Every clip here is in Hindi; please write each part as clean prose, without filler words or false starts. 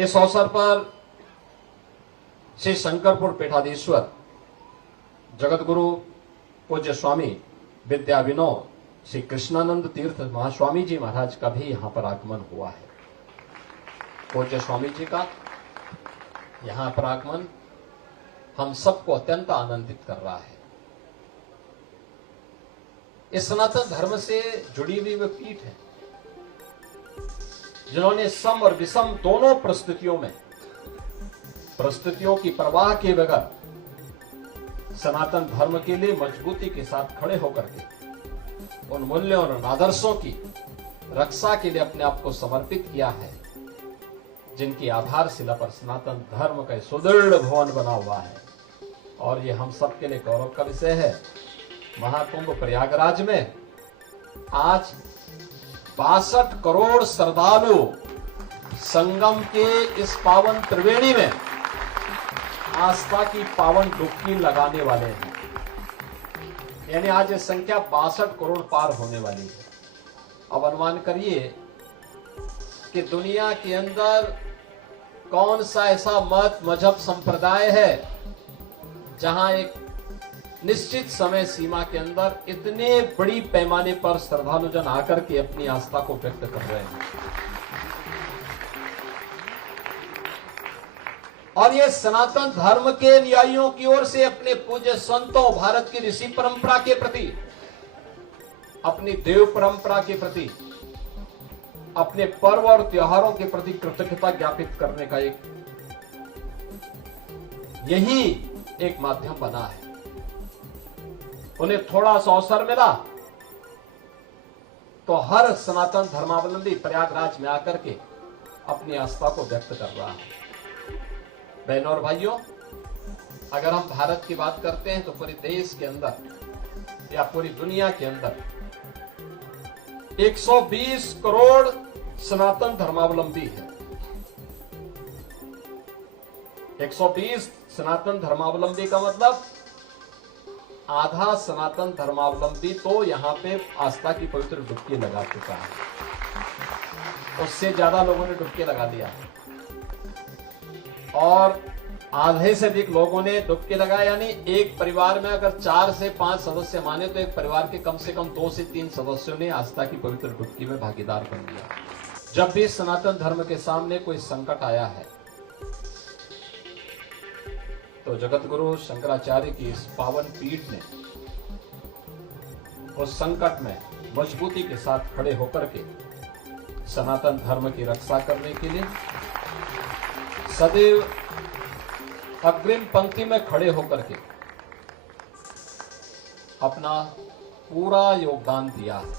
इस अवसर पर श्री शंकरपुर पीठाधीश्वर जगत गुरु पूज्य स्वामी विद्याविनोद श्री कृष्णानंद तीर्थ महास्वामी जी महाराज का भी यहां पर आगमन हुआ है। पूज्य स्वामी जी का यहां पर आगमन हम सबको अत्यंत आनंदित कर रहा है। इस सनातन धर्म से जुड़ी हुई वे पीठ है जिन्होंने सम और विषम दोनों परिस्थितियों की परवाह किए बगैर सनातन धर्म के लिए मजबूती के साथ खड़े होकर के उन मूल्यों और आदर्शों की रक्षा के लिए अपने आप को समर्पित किया है, जिनकी आधारशिला पर सनातन धर्म का सुदृढ़ भवन बना हुआ है। और ये हम सबके लिए गौरव का विषय है। महाकुंभ प्रयागराज में आज 62 करोड़ श्रद्धालु संगम के इस पावन त्रिवेणी में आस्था की पावन डुबकी लगाने वाले हैं। यानी आज ये संख्या 62 करोड़ पार होने वाली है। अब अनुमान करिए कि दुनिया के अंदर कौन सा ऐसा मत मजहब संप्रदाय है जहां एक निश्चित समय सीमा के अंदर इतने बड़ी पैमाने पर श्रद्धालुजन आकर के अपनी आस्था को व्यक्त कर रहे हैं। और ये सनातन धर्म के अनुयायियों की ओर से अपने पूज्य संतों, भारत की ऋषि परंपरा के प्रति, अपनी देव परंपरा के प्रति, अपने पर्व और त्योहारों के प्रति कृतज्ञता ज्ञापित करने का यही एक माध्यम बना है। उन्हें थोड़ा सा अवसर मिला तो हर सनातन धर्मावलंबी प्रयागराज में आकर के अपनी आस्था को व्यक्त कर रहा है। बहनों और भाइयों, अगर हम भारत की बात करते हैं तो पूरे देश के अंदर या पूरी दुनिया के अंदर 120 करोड़ सनातन धर्मावलंबी है। 120 सनातन धर्मावलंबी का मतलब आधा सनातन धर्मावलंबी तो यहाँ पे आस्था की पवित्र डुबकी लगा चुका है। उससे ज्यादा लोगों ने डुबकी लगा दिया है और आधे से अधिक लोगों ने डुबकी लगाया। यानी एक परिवार में अगर 4 से 5 सदस्य माने तो एक परिवार के कम से कम 2 से 3 सदस्यों ने आस्था की पवित्र डुबकी में भागीदार बन लिया। जब भी सनातन धर्म के सामने कोई संकट आया है तो जगत गुरु शंकराचार्य की इस पावन पीठ ने उस संकट में मजबूती के साथ खड़े होकर के सनातन धर्म की रक्षा करने के लिए सदैव अग्रिम पंक्ति में खड़े होकर के अपना पूरा योगदान दिया है।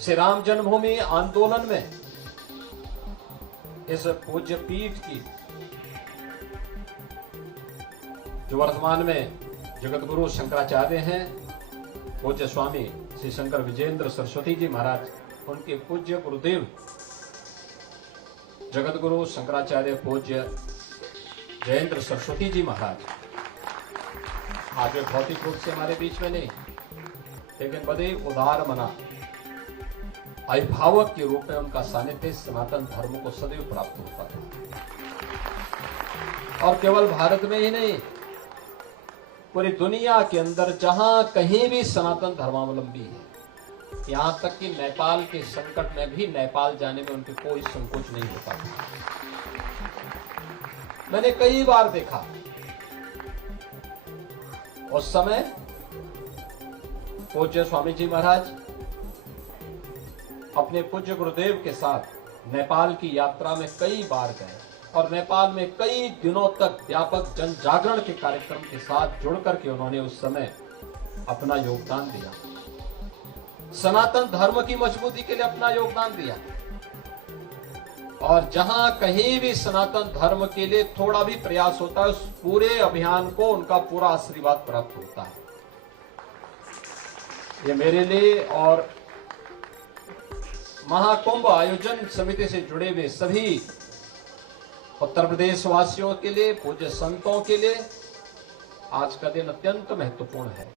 श्री राम जन्मभूमि आंदोलन में इस पूज्य पीठ की जो वर्तमान में जगत गुरु शंकराचार्य हैं, पूज्य स्वामी श्री शंकर विजेंद्र सरस्वती जी महाराज, उनके पूज्य गुरुदेव जगत गुरु शंकराचार्य पूज्य जयेंद्र सरस्वती जी महाराज आज वे भौतिक रूप से हमारे बीच में नहीं, लेकिन बड़े उदार मना अभिभावक के रूप में उनका सानिध्य सनातन धर्म को सदैव प्राप्त होता था। और केवल भारत में ही नहीं, पूरी दुनिया के अंदर जहां कहीं भी सनातन धर्मावलंबी है, यहां तक कि नेपाल के संकट में भी नेपाल जाने में उनके कोई संकोच नहीं होता था। मैंने कई बार देखा उस समय पूज्य स्वामी जी महाराज अपने पूज्य गुरुदेव के साथ नेपाल की यात्रा में कई बार गए और नेपाल में कई दिनों तक व्यापक जन जागरण के कार्यक्रम के साथ जुड़ करके उन्होंने उस समय अपना योगदान दिया, सनातन धर्म की मजबूती के लिए अपना योगदान दिया। और जहां कहीं भी सनातन धर्म के लिए थोड़ा भी प्रयास होता है, उस पूरे अभियान को उनका पूरा आशीर्वाद प्राप्त होता है। ये मेरे लिए और महाकुंभ आयोजन समिति से जुड़े हुए सभी उत्तर प्रदेश वासियों के लिए, पूज्य संतों के लिए आज का दिन अत्यंत महत्वपूर्ण है।